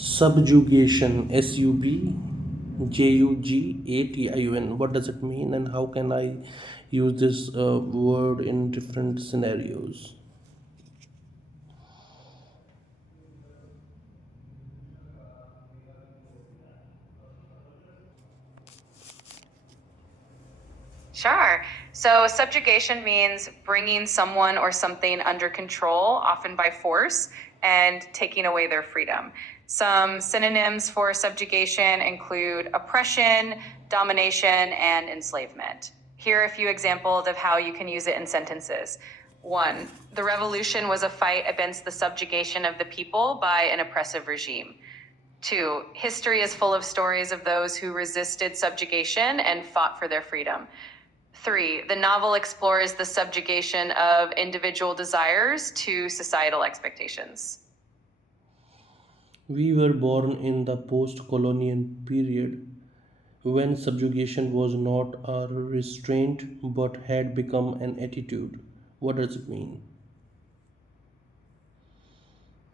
Subjugation, Subjugation. What does it mean, and how can I use this word in different scenarios? Sure. So subjugation means bringing someone or something under control, often by force, and taking away their freedom. Some synonyms for subjugation include oppression, domination, and enslavement. Here are a few examples of how you can use it in sentences. 1. The revolution was a fight against the subjugation of the people by an oppressive regime. 2. History is full of stories of those who resisted subjugation and fought for their freedom. 3. The novel explores the subjugation of individual desires to societal expectations. We were born in the post colonial period when subjugation was not a restraint but had become an attitude. What does it mean?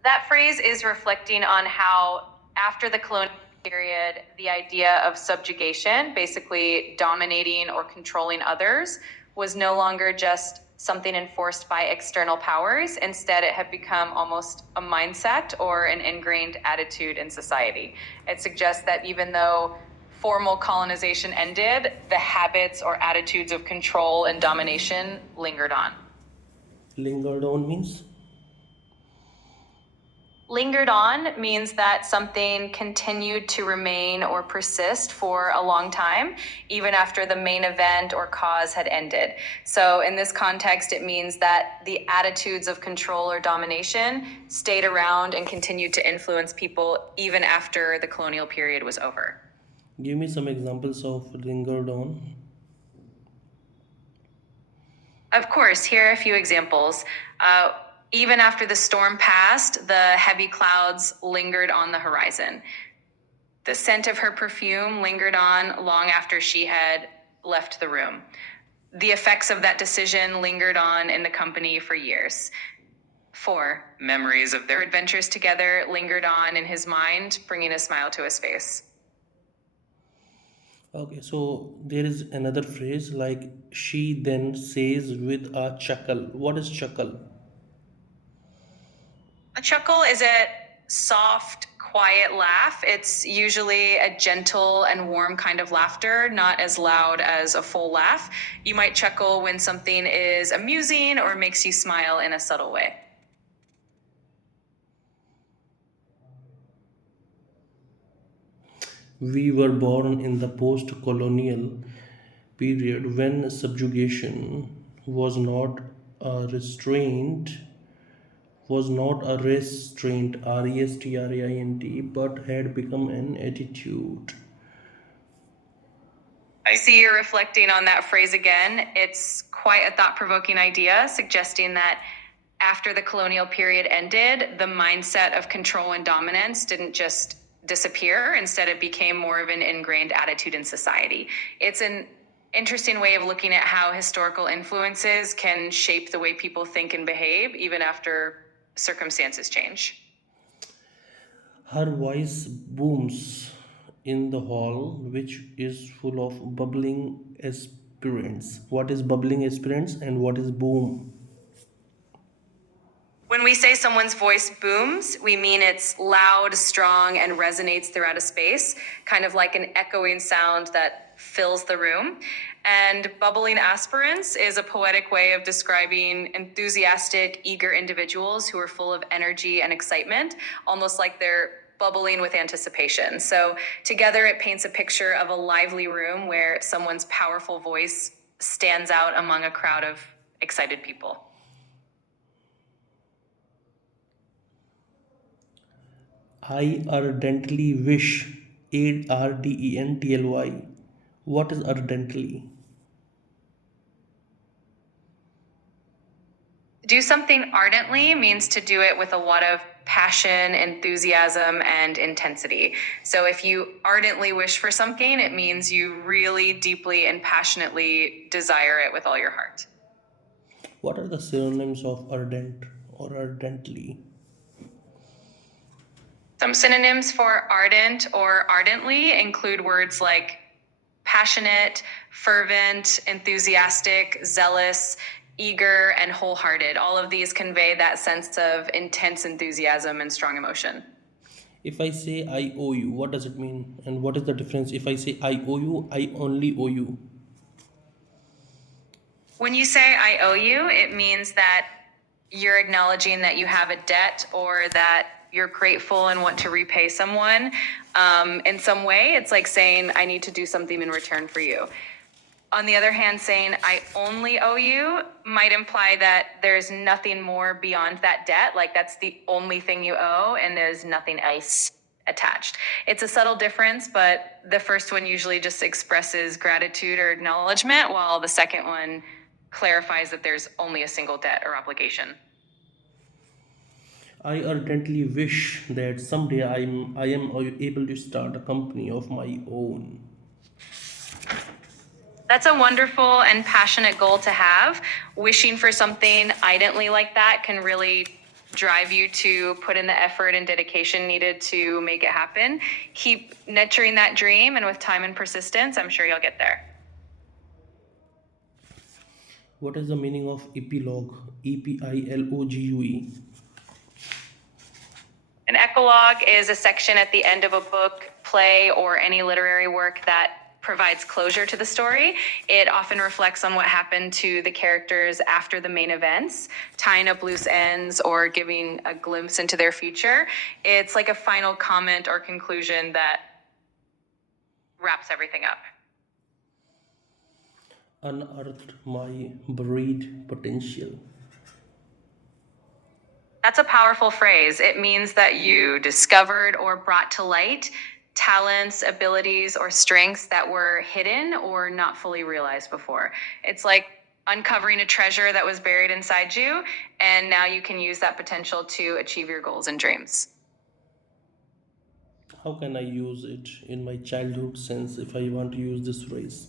That phrase is reflecting on how, after the colonial period, the idea of subjugation, basically dominating or controlling others, was no longer just something enforced by external powers. Instead, it had become almost a mindset or an ingrained attitude in society. It suggests that even though formal colonization ended, the habits or attitudes of control and domination lingered on. Lingered on means? Lingered on means that something continued to remain or persist for a long time, even after the main event or cause had ended. So, in this context, it means that the attitudes of control or domination stayed around and continued to influence people even after the colonial period was over. Give me some examples of lingered on. Of course, here are a few examples. Even after the storm passed, the heavy clouds lingered on the horizon. The scent of her perfume lingered on long after she had left the room. The effects of that decision lingered on in the company for years. 4. Memories of their adventures together lingered on in his mind, bringing a smile to his face. Okay, so there is another phrase like she then says with a chuckle. What is chuckle? A chuckle is a soft, quiet laugh. It's usually a gentle and warm kind of laughter, not as loud as a full laugh. You might chuckle when something is amusing or makes you smile in a subtle way. We were born in the post colonial period when subjugation was not a restraint, restraint, but had become an attitude. I see you're reflecting on that phrase again. It's quite a thought provoking idea, suggesting that after the colonial period ended, the mindset of control and dominance didn't just disappear. Instead, it became more of an ingrained attitude in society. It's an interesting way of looking at how historical influences can shape the way people think and behave, even after circumstances change. Her voice booms in the hall, which is full of bubbling aspirants. What is bubbling aspirants and what is boom? When we say someone's voice booms, we mean it's loud, strong, and resonates throughout a space, kind of like an echoing sound that fills the room. And bubbling aspirants is a poetic way of describing enthusiastic, eager individuals who are full of energy and excitement, almost like they're bubbling with anticipation. So together it paints a picture of a lively room where someone's powerful voice stands out among a crowd of excited people. I ardently wish. Ardently. What is ardently? Do something ardently means to do it with a lot of passion, enthusiasm, and intensity. So if you ardently wish for something, it means you really deeply and passionately desire it with all your heart. What are the synonyms of ardent or ardently? Some synonyms for ardent or ardently include words like passionate, fervent, enthusiastic, zealous, eager, and wholehearted. All of these convey that sense of intense enthusiasm and strong emotion. If I say I owe you, what does it mean? And what is the difference if I say I owe you, I only owe you? When you say I owe you, it means that you're acknowledging that you have a debt or that you're grateful and want to repay someone in some way. It's like saying, I need to do something in return for you. On the other hand, saying I only owe you might imply that there's nothing more beyond that debt. Like that's the only thing you owe and there's nothing else attached. It's a subtle difference, but the first one usually just expresses gratitude or acknowledgement, while the second one clarifies that there's only a single debt or obligation. I ardently wish that someday I am able to start a company of my own. That's a wonderful and passionate goal to have. Wishing for something ardently like that can really drive you to put in the effort and dedication needed to make it happen. Keep nurturing that dream, and with time and persistence, I'm sure you'll get there. What is the meaning of epilogue? Epilogue. An epilogue is a section at the end of a book, play, or any literary work that provides closure to the story. It often reflects on what happened to the characters after the main events, tying up loose ends or giving a glimpse into their future. It's like a final comment or conclusion that wraps everything up. Unearthed my buried potential. That's a powerful phrase. It means that you discovered or brought to light talents, abilities, or strengths that were hidden or not fully realized before. It's like uncovering a treasure that was buried inside you, and now you can use that potential to achieve your goals and dreams. How can I use it in my childhood sense if I want to use this phrase?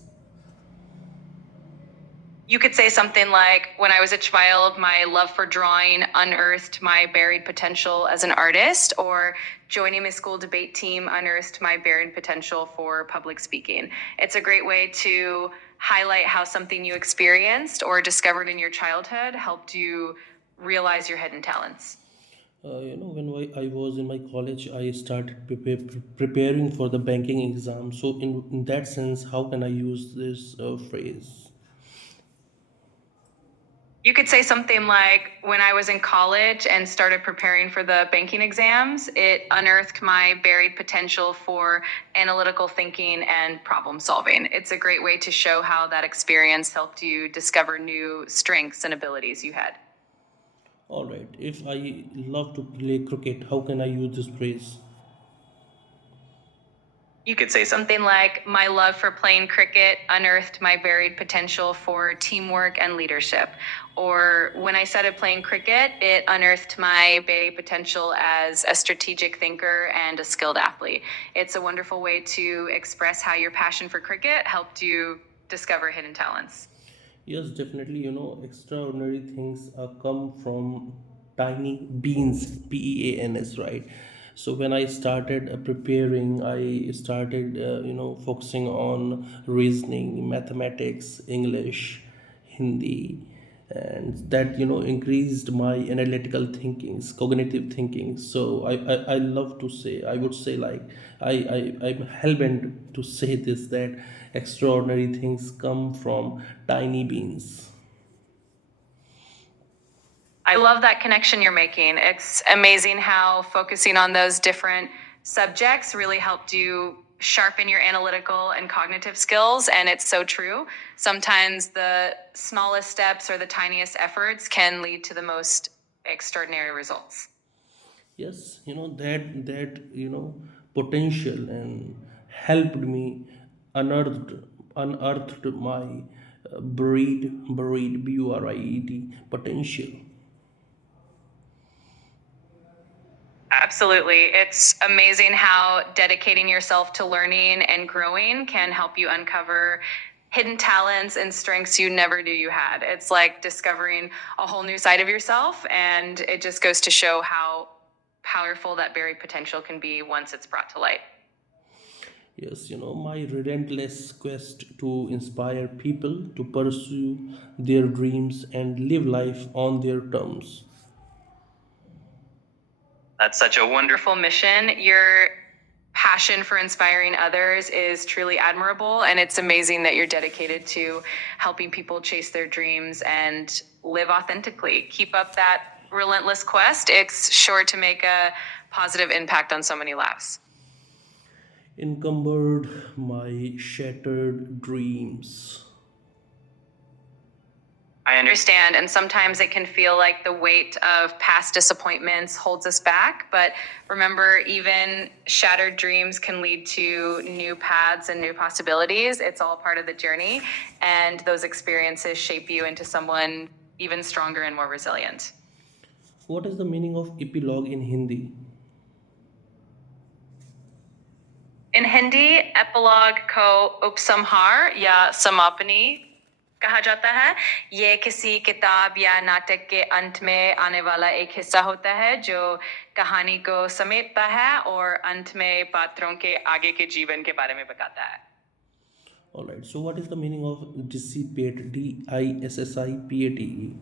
You could say something like, when I was a child, my love for drawing unearthed my buried potential as an artist, or joining my school debate team unearthed my buried potential for public speaking. It's a great way to highlight how something you experienced or discovered in your childhood helped you realize your hidden talents. When I was in my college, I started preparing for the banking exam. So, in that sense, how can I use this phrase? You could say something like, when I was in college and started preparing for the banking exams, it unearthed my buried potential for analytical thinking and problem solving. It's a great way to show how that experience helped you discover new strengths and abilities you had. All right. If I love to play cricket, how can I use this phrase? You could say something like, my love for playing cricket unearthed my buried potential for teamwork and leadership. Or, when I started playing cricket, it unearthed my buried potential as a strategic thinker and a skilled athlete. It's a wonderful way to express how your passion for cricket helped you discover hidden talents. Yes, definitely. Extraordinary things come from tiny beans, beans, right? So when I started preparing, I started, focusing on reasoning, mathematics, English, Hindi, and that increased my analytical thinkings, cognitive thinking. So I love to say, I would say, like, I'm hell-bent to say this, that extraordinary things come from tiny beans. I love that connection you're making. It's amazing how focusing on those different subjects really helped you sharpen your analytical and cognitive skills. And it's so true. Sometimes the smallest steps or the tiniest efforts can lead to the most extraordinary results. Yes, that potential and helped me unearthed unearthed my buried buried potential. Absolutely. It's amazing how dedicating yourself to learning and growing can help you uncover hidden talents and strengths you never knew you had. It's like discovering a whole new side of yourself, and it just goes to show how powerful that buried potential can be once it's brought to light. Yes, my relentless quest to inspire people to pursue their dreams and live life on their terms. That's such a wonderful mission. Your passion for inspiring others is truly admirable, and it's amazing that you're dedicated to helping people chase their dreams and live authentically. Keep up that relentless quest. It's sure to make a positive impact on so many lives. Encumbered my shattered dreams. I understand. And sometimes it can feel like the weight of past disappointments holds us back. But remember, even shattered dreams can lead to new paths and new possibilities. It's all part of the journey. And those experiences shape you into someone even stronger and more resilient. What is the meaning of epilogue in Hindi? In Hindi, epilogue को उपसंहार या समापनी कहा जाता है। ये किसी किताब या नाटक के अंत में आने वाला एक हिस्सा होता है जो कहानी को समेटता है और अंत में पात्रों के आगे के जीवन के बारे में बताता है। Alright, so what is the meaning of dissipate? Dissipate?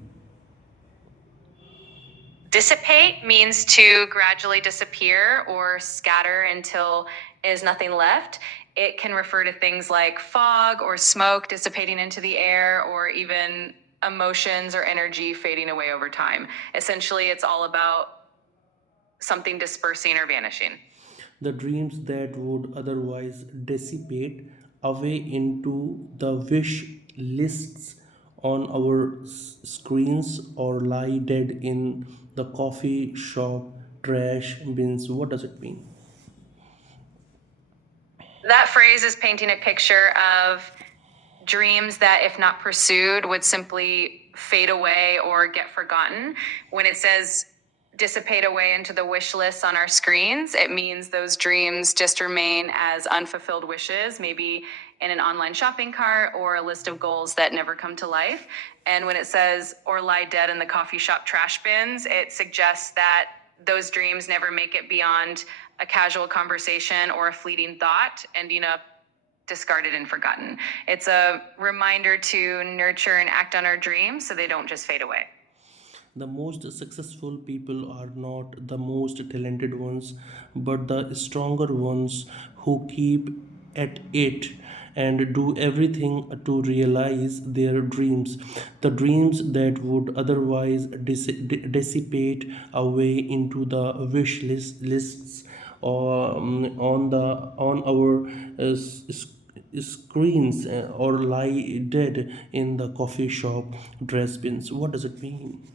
Dissipate means to gradually disappear or scatter until is nothing left. It can refer to things like fog or smoke dissipating into the air, or even emotions or energy fading away over time. Essentially, it's all about something dispersing or vanishing. The dreams that would otherwise dissipate away into the wish lists on our screens or lie dead in the coffee shop trash bins. What does it mean? That phrase is painting a picture of dreams that, if not pursued, would simply fade away or get forgotten. When it says dissipate away into the wish lists on our screens, it means those dreams just remain as unfulfilled wishes, maybe in an online shopping cart or a list of goals that never come to life. And when it says or lie dead in the coffee shop trash bins, it suggests that those dreams never make it beyond a casual conversation or a fleeting thought, ending up discarded and forgotten. It's a reminder to nurture and act on our dreams so they don't just fade away. The most successful people are not the most talented ones, but the stronger ones who keep at it and do everything to realize their dreams. The dreams that would otherwise dissipate away into the lists or on our screens or lie dead in the coffee shop dress bins. What does it mean?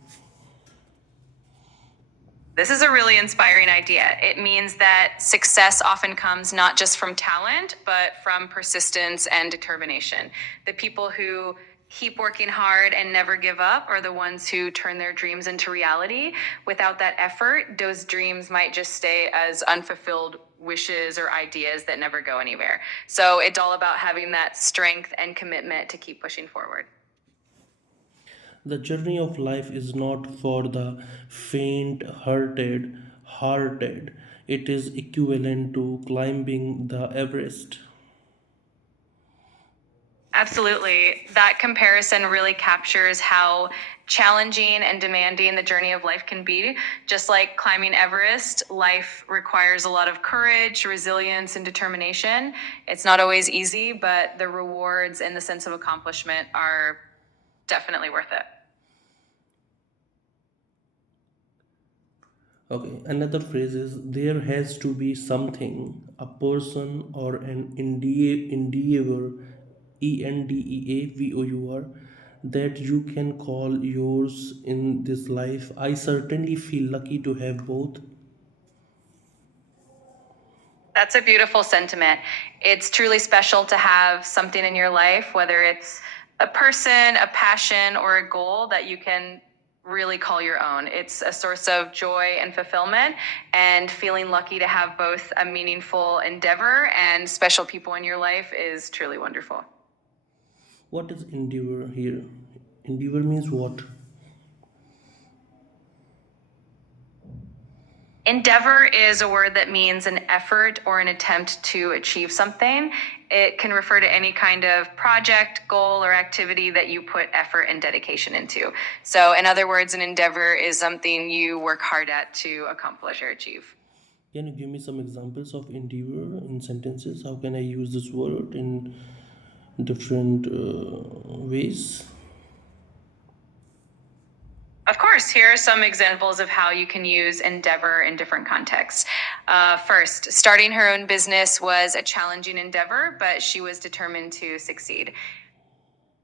This is a really inspiring idea. It means that success often comes not just from talent, but from persistence and determination. The people who keep working hard and never give up are the ones who turn their dreams into reality. Without that effort, those dreams might just stay as unfulfilled wishes or ideas that never go anywhere. So it's all about having that strength and commitment to keep pushing forward. The journey of life is not for the faint hearted. It is equivalent to climbing the Everest. Absolutely. That comparison really captures how challenging and demanding the journey of life can be. Just like climbing Everest, life requires a lot of courage, resilience, and determination. It's not always easy, but the rewards and the sense of accomplishment are definitely worth it. Okay, another phrase is there has to be something, a person or an endeavor, ENDEAVOUR, that you can call yours in this life. I certainly feel lucky to have both. That's a beautiful sentiment. It's truly special to have something in your life, whether it's a person, a passion, or a goal that you can really call your own. It's a source of joy and fulfillment, and feeling lucky to have both a meaningful endeavor and special people in your life is truly wonderful. What is endeavor here? Endeavor means what? Endeavor is a word that means an effort or an attempt to achieve something. It can refer to any kind of project, goal, or activity that you put effort and dedication into. So, in other words, an endeavor is something you work hard at to accomplish or achieve. Can you give me some examples of endeavor in sentences? How can I use this word in different ways? Of course, here are some examples of how you can use endeavor in different contexts. First, starting her own business was a challenging endeavor, but she was determined to succeed.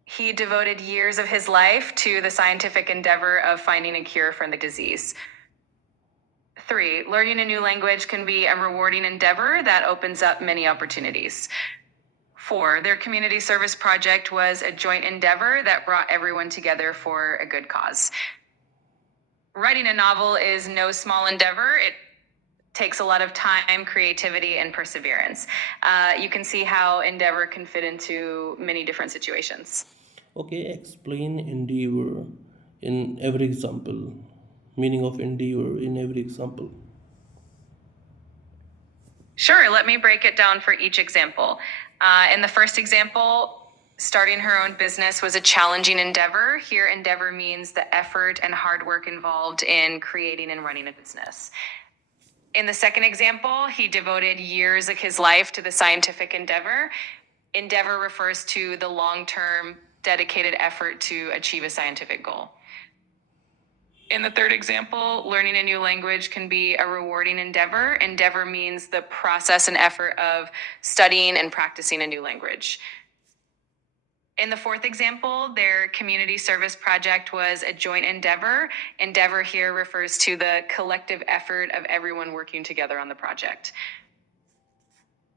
He devoted years of his life to the scientific endeavor of finding a cure for the disease. 3, learning a new language can be a rewarding endeavor that opens up many opportunities. 4, their community service project was a joint endeavor that brought everyone together for a good cause. Writing a novel is no small endeavor. It takes a lot of time, creativity, and perseverance. You can see how endeavor can fit into many different situations. Okay, explain endeavor in every example. Meaning of endeavor in every example. Sure, let me break it down for each example. In the first example, starting her own business was a challenging endeavor. Here, endeavor means the effort and hard work involved in creating and running a business. In the second example, he devoted years of his life to the scientific endeavor. Endeavor refers to the long-term, dedicated effort to achieve a scientific goal. In the third example, learning a new language can be a rewarding endeavor. Endeavor means the process and effort of studying and practicing a new language. In the fourth example, their community service project was a joint endeavor. Endeavor here refers to the collective effort of everyone working together on the project.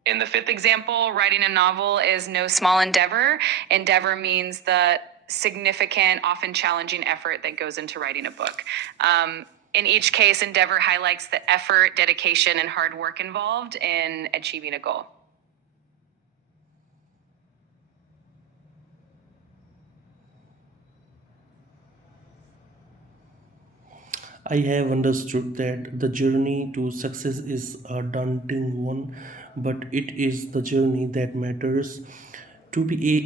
In the fifth example, writing a novel is no small endeavor. Endeavor means the significant, often challenging effort that goes into writing a book. In each case, endeavor highlights the effort, dedication, and hard work involved in achieving a goal. I have understood that the journey to success is a daunting one, but it is the journey that matters. To be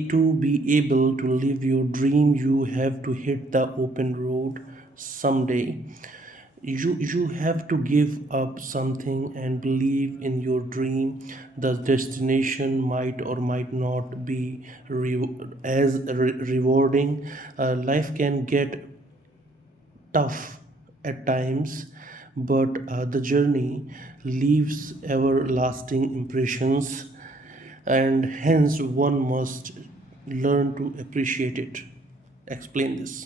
able to live your dream, you have to hit the open road someday. You have to give up something and believe in your dream. The destination might or might not be rewarding. Life can get tough at times, but the journey leaves everlasting impressions, and hence one must learn to appreciate it. Explain this.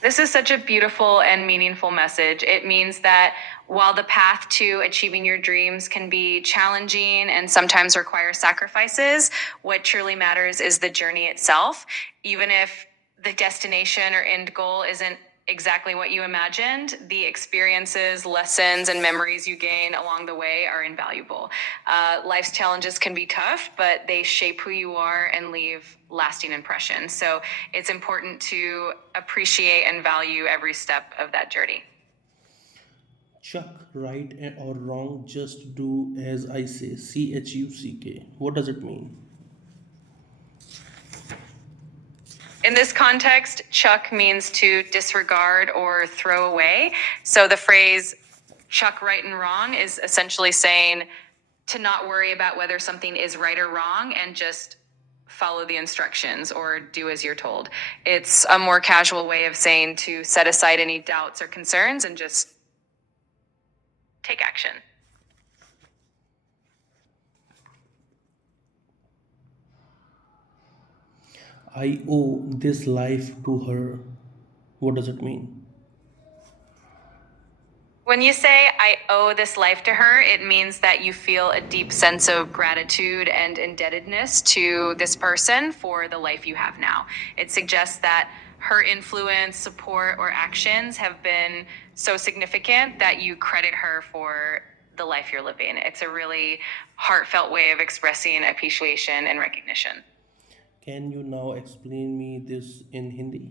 This is such a beautiful and meaningful message. It means that while the path to achieving your dreams can be challenging and sometimes require sacrifices, what truly matters is the journey itself. Even if the destination or end goal isn't exactly what you imagined, the experiences, lessons, and memories you gain along the way are invaluable. Life's challenges can be tough, but they shape who you are and leave lasting impressions. So it's important to appreciate and value every step of that journey. Chuck, right or wrong, just do as I say. CHUCK. What does it mean? In this context, chuck means to disregard or throw away. So the phrase chuck right and wrong is essentially saying to not worry about whether something is right or wrong and just follow the instructions or do as you're told. It's a more casual way of saying to set aside any doubts or concerns and just take action. I owe this life to her. What does it mean? When you say, I owe this life to her, it means that you feel a deep sense of gratitude and indebtedness to this person for the life you have now. It suggests that her influence, support, or actions have been so significant that you credit her for the life you're living. It's a really heartfelt way of expressing appreciation and recognition. Can you now explain me this in Hindi?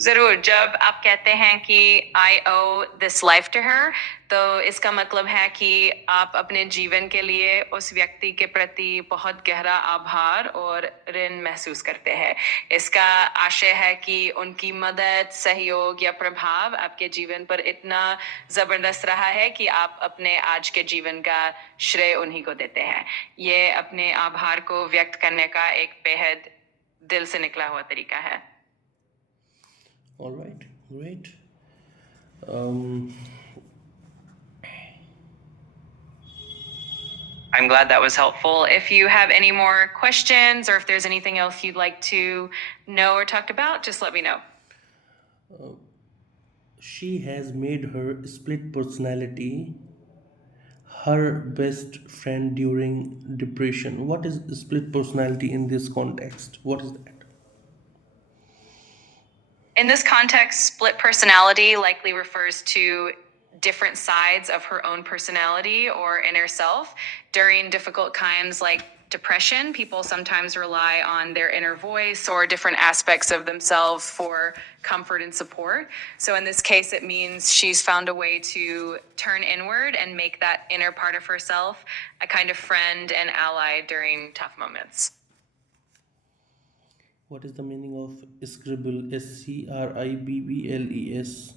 जरूर, जब आप कहते हैं कि I owe this life to her, तो इसका मतलब है कि आप अपने जीवन के लिए उस व्यक्ति के प्रति बहुत गहरा आभार और ऋण महसूस करते हैं। इसका आशय है कि उनकी मदद, सहयोग या प्रभाव आपके जीवन पर इतना जबरदस्त रहा है कि आप अपने आज के जीवन का श्रेय उन्हीं को देते हैं। ये अपने आभार को व्यक्त करने का एक बेहद दिल से निकला हुआ तरीका है। All right, great. Um, I'm glad that was helpful. If you have any more questions or if there's anything else you'd like to know or talk about, just let me know. she has made her split personality her best friend during depression. What is split personality in this context? What is that? In this context, split personality likely refers to different sides of her own personality or inner self. During difficult times like depression, people sometimes rely on their inner voice or different aspects of themselves for comfort and support. So in this case, it means she's found a way to turn inward and make that inner part of herself a kind of friend and ally during tough moments. What is the meaning of scribble? Scribbles?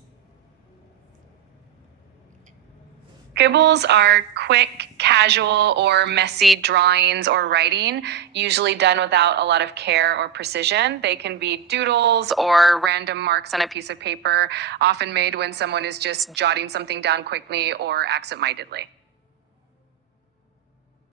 Scribbles are quick, casual, or messy drawings or writing, usually done without a lot of care or precision. They can be doodles or random marks on a piece of paper, often made when someone is just jotting something down quickly or absentmindedly.